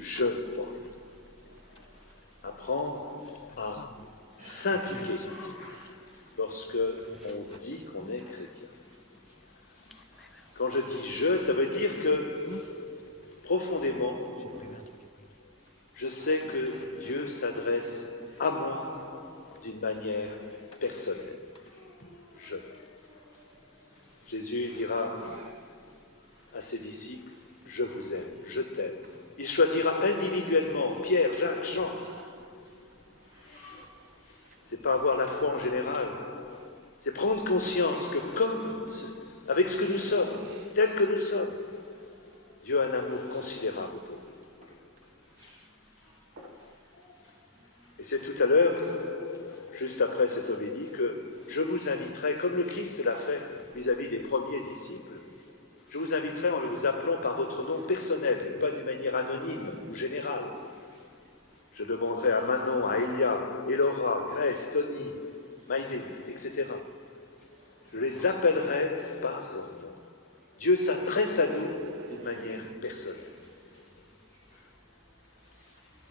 je crois. Apprendre à s'impliquer lorsque on dit qu'on est chrétien. Quand je dis je, ça veut dire que profondément, je sais que Dieu s'adresse à moi d'une manière personnelle. Je. Jésus dira à ses disciples, je vous aime, je t'aime. Il choisira individuellement Pierre, Jacques, Jean. C'est pas avoir la foi en général. C'est prendre conscience que comme, avec ce que nous sommes, tel que nous sommes, Dieu a un amour considérable pour nous. Et c'est tout à l'heure, juste après cette homélie, que je vous inviterai, comme le Christ l'a fait vis-à-vis des premiers disciples, je vous inviterai en vous appelant par votre nom personnel, pas d'une manière anonyme ou générale. Je demanderai à Manon, à Elia, Elora, Grace, Tony, Maïvé, etc. Je les appellerai par leur nom. Dieu s'adresse à nous d'une manière personnelle.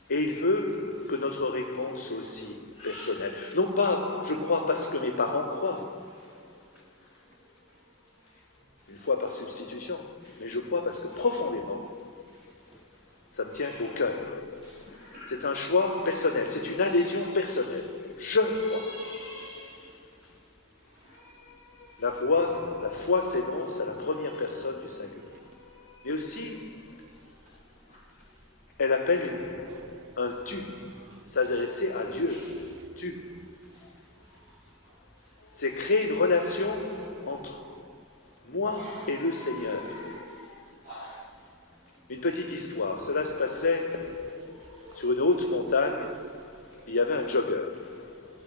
Et il veut que notre réponse soit aussi personnelle. Non pas, je crois parce que mes parents croient, une fois par substitution, mais je crois parce que profondément, ça me tient au cœur. C'est un choix personnel, c'est une adhésion personnelle. Je crois. La foi s'énonce à la première personne du singulier. Mais aussi, elle appelle un tu, s'adresser à Dieu. Tu. C'est créer une relation entre moi et le Seigneur. Une petite histoire. Cela se passait sur une haute montagne. Il y avait un jogger.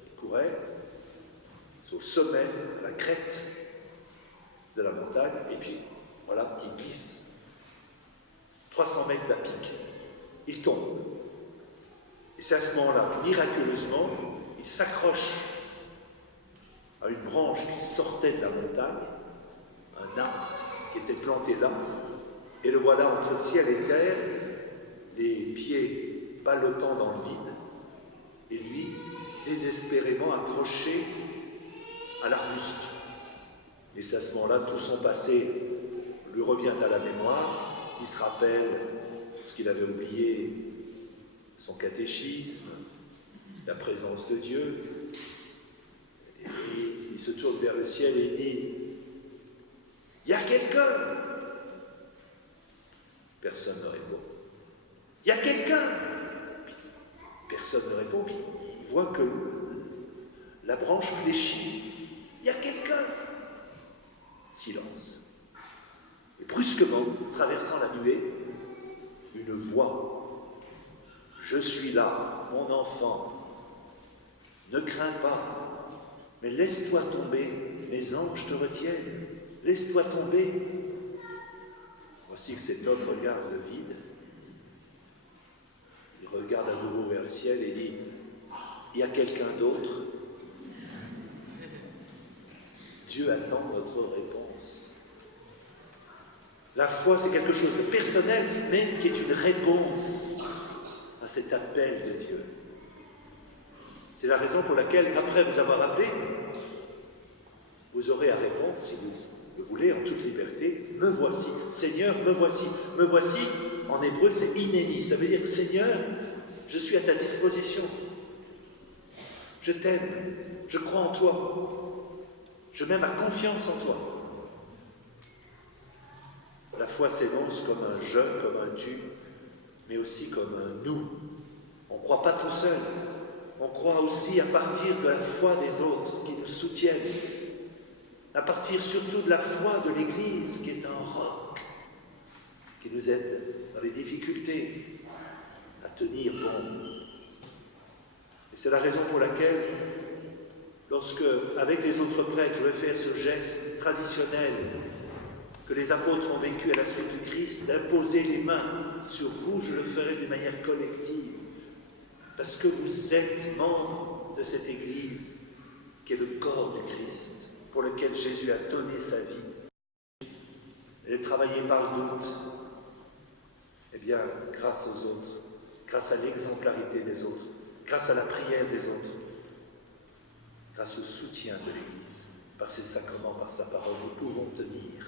Il courait au sommet, à la crête de la montagne, et puis, voilà, il glisse. 300 mètres d'à pic. Il tombe. Et c'est à ce moment-là, miraculeusement, il s'accroche à une branche qui sortait de la montagne, un arbre qui était planté là, et le voilà entre ciel et terre, les pieds ballottant dans le vide, et lui, désespérément accroché à l'arbuste. Et c'est à ce moment-là, tout son passé lui revient à la mémoire, il se rappelle ce qu'il avait oublié, son catéchisme, la présence de Dieu, et il se tourne vers le ciel et il dit « Il y a quelqu'un !» Personne ne répond. « Il y a quelqu'un !» Personne ne répond, puis il voit que la branche fléchit. « Il y a quelqu'un !» Silence. Et brusquement, traversant la nuée, une voix. « Je suis là, mon enfant. Ne crains pas, mais laisse-toi tomber, mes anges te retiennent. Laisse-toi tomber. » Voici que cet homme regarde le vide. Il regarde à nouveau vers le ciel et dit « Il y a quelqu'un d'autre ?» Dieu attend notre réponse. La foi, c'est quelque chose de personnel, mais qui est une réponse à cet appel de Dieu. C'est la raison pour laquelle, après vous avoir appelé, vous aurez à répondre, si vous le voulez, en toute liberté, « Me voici, Seigneur, me voici. » Me voici, en hébreu, c'est inéni. Ça veut dire « Seigneur, je suis à ta disposition. Je t'aime, je crois en toi. Je mets ma confiance en toi. » La foi s'énonce comme un « je », comme un « tu », mais aussi comme un « nous ». On ne croit pas tout seul. On croit aussi à partir de la foi des autres qui nous soutiennent, à partir surtout de la foi de l'Église qui est un roc, qui nous aide dans les difficultés à tenir bon. Et c'est la raison pour laquelle, lorsque, avec les autres prêtres, je vais faire ce geste traditionnel que les apôtres ont vécu à la suite du Christ, d'imposer les mains sur vous, je le ferai d'une manière collective, parce que vous êtes membres de cette Église qui est le corps du Christ, pour lequel Jésus a donné sa vie. Elle est travaillée par le doute, Eh bien, grâce aux autres, grâce à l'exemplarité des autres, grâce à la prière des autres, grâce au soutien de l'Église, par ses sacrements, par sa parole, nous pouvons tenir.